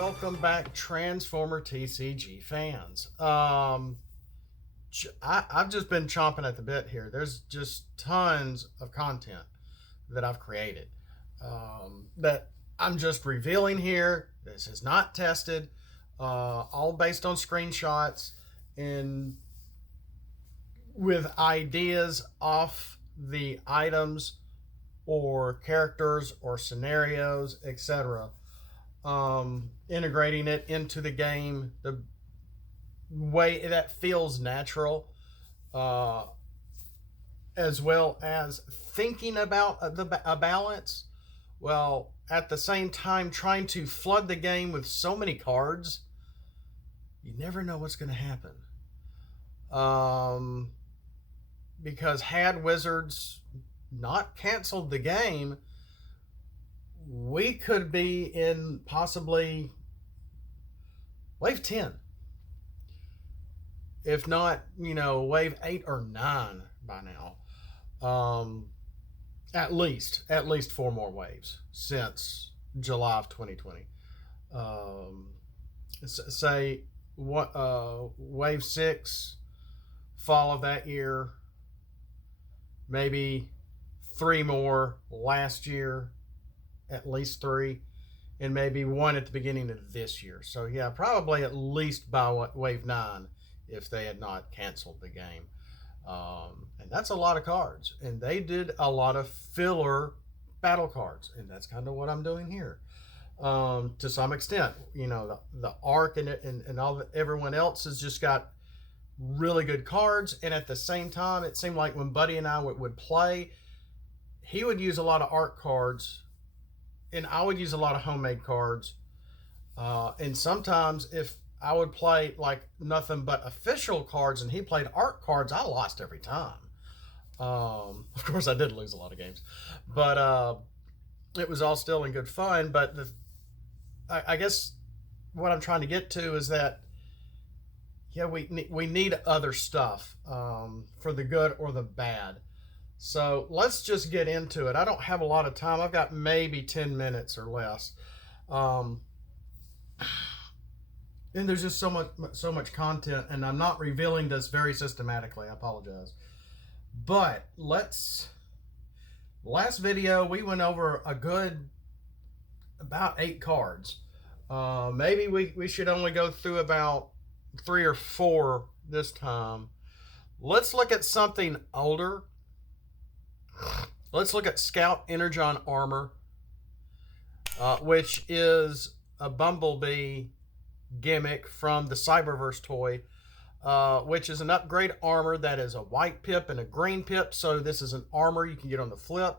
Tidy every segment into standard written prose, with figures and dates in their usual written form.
Welcome back, Transformer TCG fans. I've just been chomping at the bit here. There's just tons of content that I've created that I'm just revealing here. This is not tested, all based on screenshots and with ideas off the items or characters or scenarios, etc. Integrating it into the game the way that feels natural, as well as thinking about a balance, well, at the same time trying to flood the game with so many cards. You never know what's going to happen, because had Wizards not canceled the game, we could be in possibly wave 10, if not, wave 8 or 9 by now. At least 4 more waves since July of 2020. Say what, wave 6, fall of that year, maybe 3 more last year, at least 3, and maybe 1 at the beginning of this year. So yeah, probably at least by wave 9 if they had not canceled the game. And that's a lot of cards, and they did a lot of filler battle cards, and that's kind of what I'm doing here, to some extent. The Arc and all everyone else has just got really good cards, and at the same time it seemed like when Buddy and I would play, he would use a lot of Arc cards and I would use a lot of homemade cards, and sometimes if I would play like nothing but official cards and he played Arc cards, I lost every time. Of course I did lose a lot of games, but it was all still in good fun. But I guess what I'm trying to get to is that, yeah, we need other stuff, for the good or the bad. So let's just get into it. I don't have a lot of time. I've got maybe 10 minutes or less. And there's just so much content, and I'm not revealing this very systematically. I apologize. But last video we went over about 8 cards. Maybe we should only go through about 3 or 4 this time. Let's look at something older. Let's look at Scout Energon Armor, which is a Bumblebee gimmick from the Cyberverse toy, which is an upgrade armor that is a white pip and a green pip. So this is an armor you can get on the flip.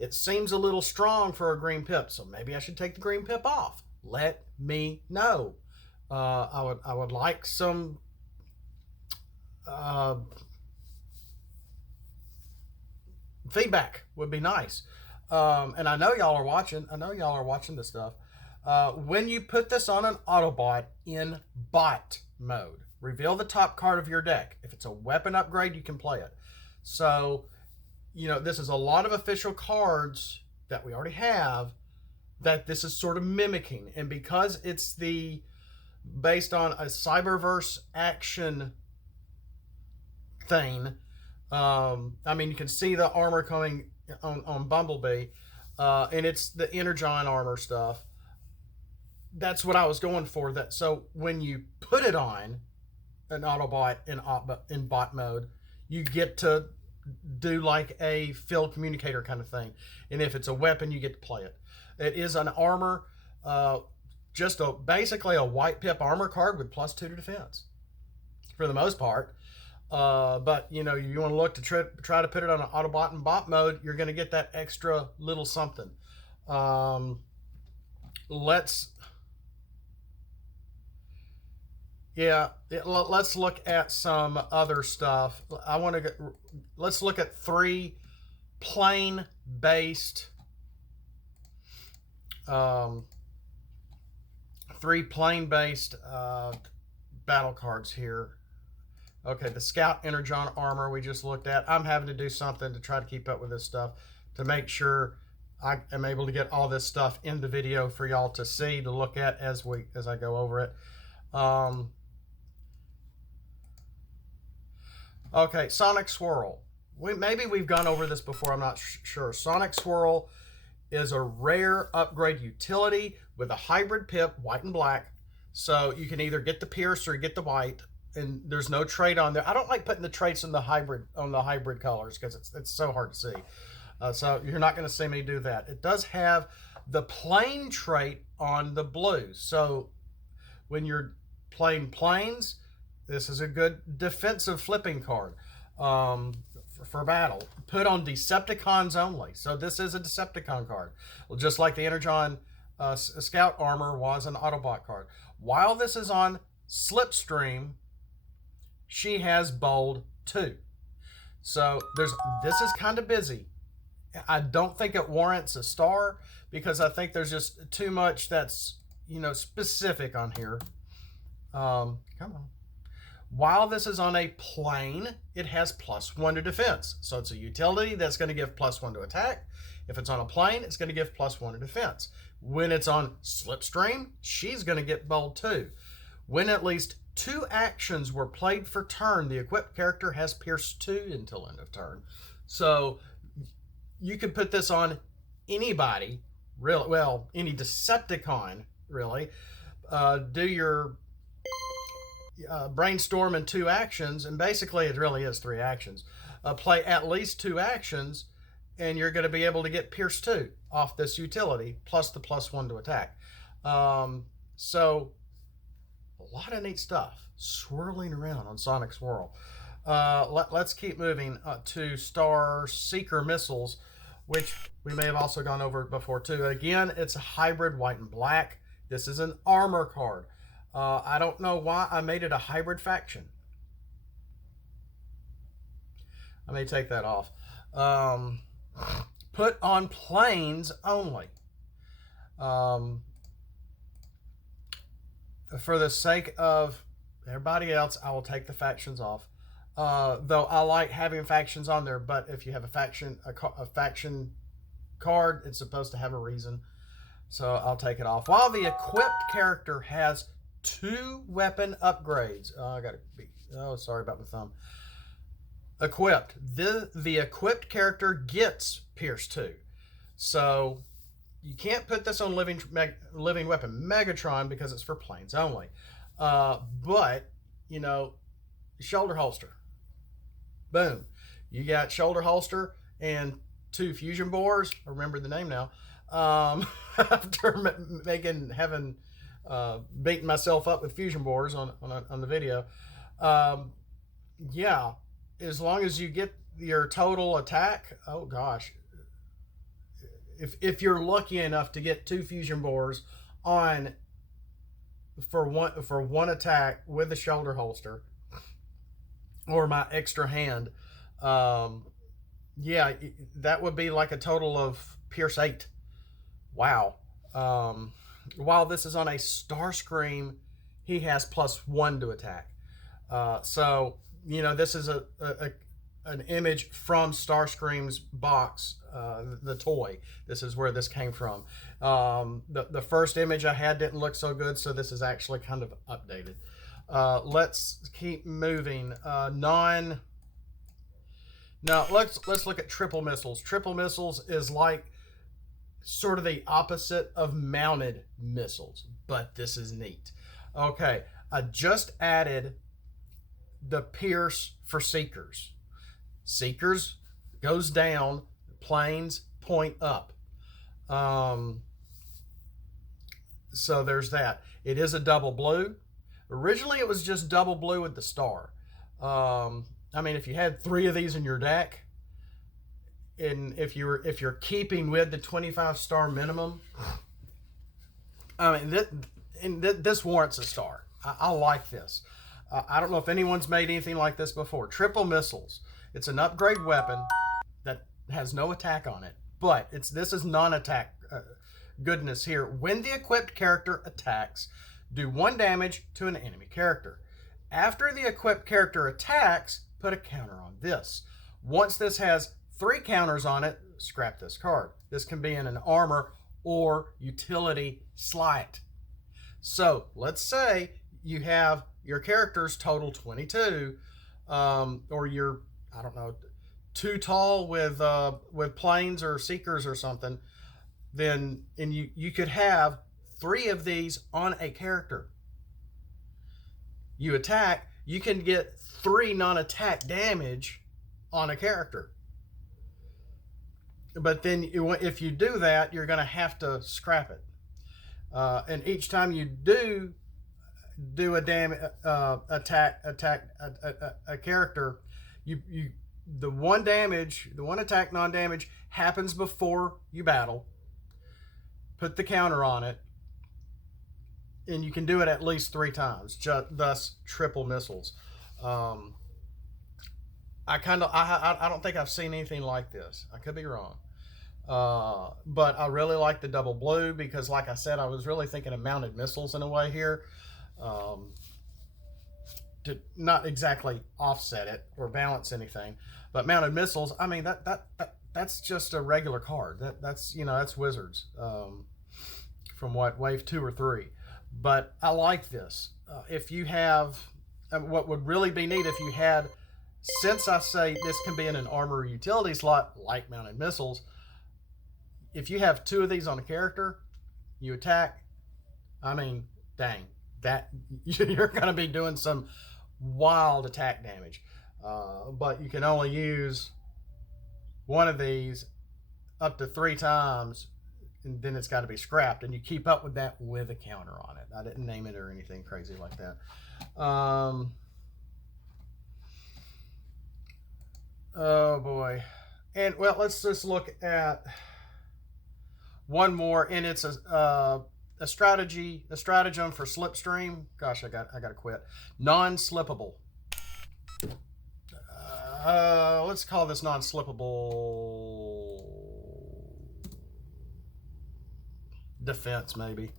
It seems a little strong for a green pip, so maybe I should take the green pip off. Let me know. I would like some feedback. Would be nice. And I know y'all are watching. I know y'all are watching this stuff. When you put this on an Autobot in bot mode, reveal the top card of your deck. If it's a weapon upgrade, you can play it. So, this is a lot of official cards that we already have that this is sort of mimicking. And because it's based on a Cyberverse action thing, you can see the armor coming on Bumblebee, and it's the Energon armor stuff. That's what I was going for. So when you put it on an Autobot in bot mode, you get to do like a field communicator kind of thing. And if it's a weapon, you get to play it. It is an armor, just basically a white pip armor card with +2 to defense for the most part. But you want to look to try to put it on an Autobot in bot mode, you're going to get that extra little something. Let's look at some other stuff. Let's look at 3 plane based battle cards here. Okay, the Scout Energon Armor we just looked at. I'm having to do something to try to keep up with this stuff to make sure I am able to get all this stuff in the video for y'all to see, to look at as I go over it. Okay, Sonic Swirl. Maybe we've gone over this before, I'm not sure. Sonic Swirl is a rare upgrade utility with a hybrid pip, white and black. So you can either get the pierce or get the white, and there's no trait on there. I don't like putting the traits in the hybrid colors because it's so hard to see. So you're not going to see me do that. It does have the plain trait on the blue. So when you're playing planes, this is a good defensive flipping card for battle. Put on Decepticons only. So this is a Decepticon card. Well, just like the Energon Scout Armor was an Autobot card. While this is on Slipstream, she has bold 2. So this is kind of busy. I don't think it warrants a star because I think there's just too much that's, specific on here. Come on. While this is on a plane, it has +1 to defense. So it's a utility that's going to give +1 to attack. If it's on a plane, it's going to give +1 to defense. When it's on Slipstream, she's going to get bold 2. When at least 2 actions were played for turn, the equipped character has Pierce 2 until end of turn. So you could put this on anybody, really, well, any Decepticon, really. Do your brainstorm in 2 actions, and basically it really is 3 actions. Play at least 2 actions, and you're going to be able to get Pierce 2 off this utility, plus the +1 to attack. So a lot of neat stuff swirling around on Sonic Swirl. Let's keep moving to Starseeker Missiles, which we may have also gone over before too. Again, it's a hybrid white and black. This is an armor card. I don't know why I made it a hybrid faction. I may take that off. Put on planes only. For the sake of everybody else, I will take the factions off. Though I like having factions on there, but if you have a faction card, it's supposed to have a reason. So I'll take it off. While the equipped character has 2 weapon upgrades. Sorry about my thumb. Equipped. The equipped character gets Pierce 2. So you can't put this on living weapon Megatron because it's for planes only. But, shoulder holster. Boom. You got shoulder holster and 2 fusion bores. I remember the name now. After having beaten myself up with fusion bores on the video. Yeah, as long as you get your total attack, oh gosh. If you're lucky enough to get 2 fusion bores on for one attack with the shoulder holster or my extra hand, yeah, that would be like a total of Pierce 8. Wow. While this is on a Starscream, he has +1 to attack. So this is an image from Starscream's box, the toy. This is where this came from. The first image I had didn't look so good, so this is actually kind of updated. Let's keep moving. Now let's look at triple missiles. Triple missiles is like sort of the opposite of mounted missiles, but this is neat. Okay, I just added the Pierce for Seekers. Seekers goes down, planes point up. So there's that. It is a double blue. Originally it was just double blue with the star. If you had 3 of these in your deck, and if you're keeping with the 25 star minimum, this warrants a star. I like this. I don't know if anyone's made anything like this before. Triple missiles. It's an upgrade weapon that has no attack on it, but this is non-attack goodness here. When the equipped character attacks, do 1 damage to an enemy character. After the equipped character attacks, put a counter on this. Once this has 3 counters on it, scrap this card. this can be in an armor or utility slot. So let's say you have your characters total 22, or you're, I don't know, too tall with planes or seekers or something. Then and you could have 3 of these on a character. You attack, you can get 3 non-attack damage on a character. But then if you do that, you're going to have to scrap it. And each time you do a attack a character, the one attack non-damage happens before you battle. Put the counter on it, and you can do it at least 3 times. Thus, triple missiles. I don't think I've seen anything like this. I could be wrong. But I really like the double blue because, like I said, I was really thinking of mounted missiles in a way here. To not exactly offset it or balance anything, but mounted missiles, I mean, that's just a regular card. That's Wizards from what, wave 2 or 3. But I like this. If you have, what would really be neat if you had, since I say this can be in an armor or utility slot, like mounted missiles, if you have 2 of these on a character, you attack, I mean, dang, that you're going to be doing some wild attack damage. But you can only use 1 of these up to 3 times, and then it's got to be scrapped, and you keep up with that with a counter on it. I didn't name it or anything crazy like that. Oh boy. And well, let's just look at one more, and it's a stratagem for Slipstream. Gosh, I got to quit. Non-slippable. Let's call this non-slippable defense, maybe.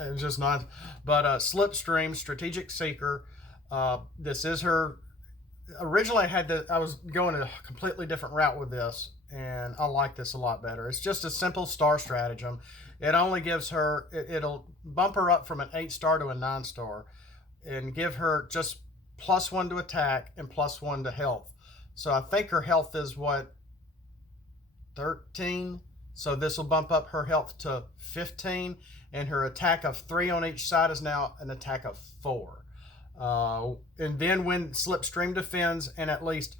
It was just not, but Slipstream, Strategic Seeker. This is her. Originally, I was going a completely different route with this, and I like this a lot better. It's just a simple star stratagem. It only gives her, it'll bump her up from an 8-star to a 9-star, and give her just +1 to attack and +1 to health. So I think her health is what, 13? So this will bump up her health to 15, and her attack of 3 on each side is now an attack of 4. And then when Slipstream defends and at least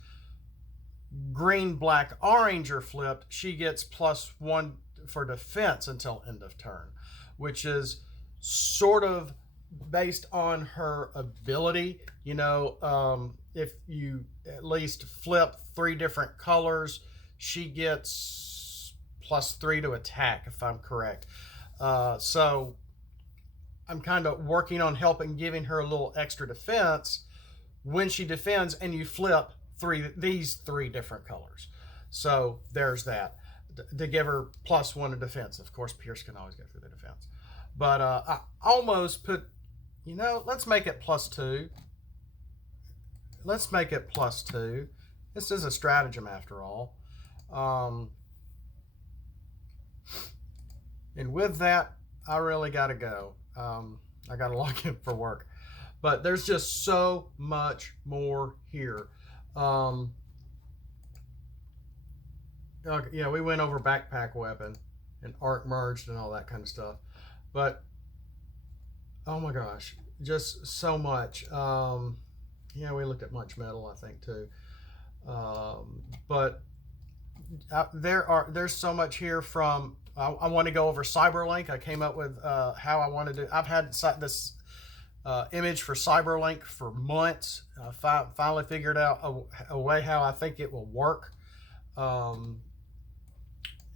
green, black, orange are flipped, she gets +1 for defense until end of turn, which is sort of based on her ability. If you at least flip 3 different colors, she gets +3 to attack, if I'm correct. So I'm kind of working on helping, giving her a little extra defense when she defends, and you flip these 3 different colors. So there's that, to give her +1 to defense. Of course, Pierce can always get through the defense. But I almost put, let's make it +2. Let's make it +2. This is a stratagem after all. And with that, I really got to go. I got to log in for work. But there's just so much more here. Yeah, we went over backpack weapon and arc merged and all that kind of stuff. But, oh my gosh, just so much. Yeah, we looked at much metal, I think, too. But there's so much here from, I want to go over Cyberlink. I came up with how I wanted to. I've had this image for Cyberlink for months. I finally figured out a way how I think it will work.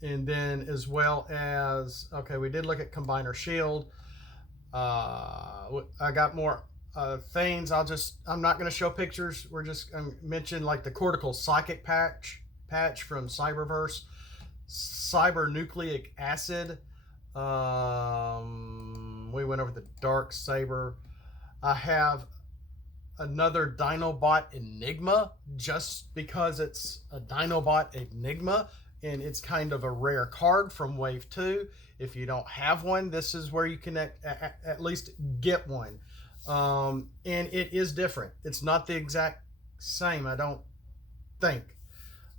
And then as well as, okay, we did look at Combiner Shield. I got more things. I'm not going to show pictures. We're just going to mention like the Cortical Psychic patch from Cyberverse. Cyber Nucleic Acid. We went over the Dark Saber. I have another Dinobot Enigma, just because it's a Dinobot Enigma. and it's kind of a rare card from Wave 2. If you don't have one, this is where you can at least get one. And it is different. It's not the exact same, I don't think.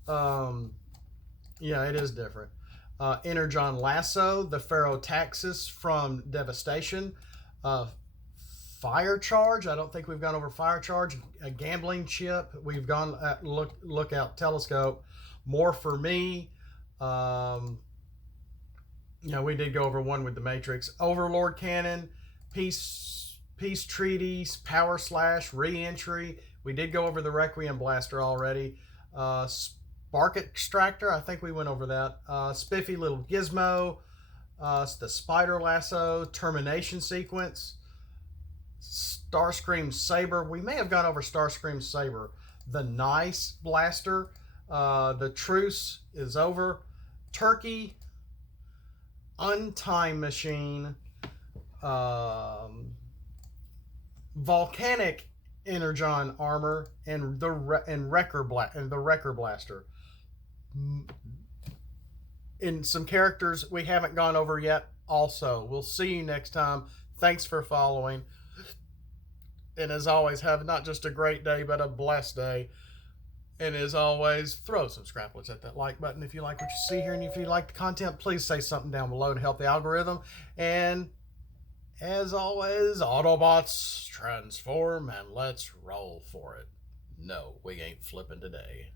Yeah, it is different. Energon Lasso, the Ferrotaxis from Devastation. Fire Charge, I don't think we've gone over Fire Charge. A Gambling Chip, we've gone at Lookout Telescope. More for Me. We did go over one with the Matrix. Overlord Cannon, Peace Treaties, Power Slash, Re-Entry. We did go over the Requiem Blaster already. Spark Extractor, I think we went over that. Spiffy Little Gizmo, the Spider Lasso, Termination Sequence, Starscream Saber. We may have gone over Starscream Saber. The Nice Blaster, the Truce is over. Turkey, Untime Machine, Volcanic Energon Armor, and the Wrecker Blaster. In some characters we haven't gone over yet. Also, we'll see you next time. Thanks for following, and as always, have not just a great day but a blessed day. And as always, throw some scraplets at that like button if you like what you see here, and if you like the content, please say something down below to help the algorithm. And as always, Autobots, transform and let's roll for it. No, we ain't flipping today.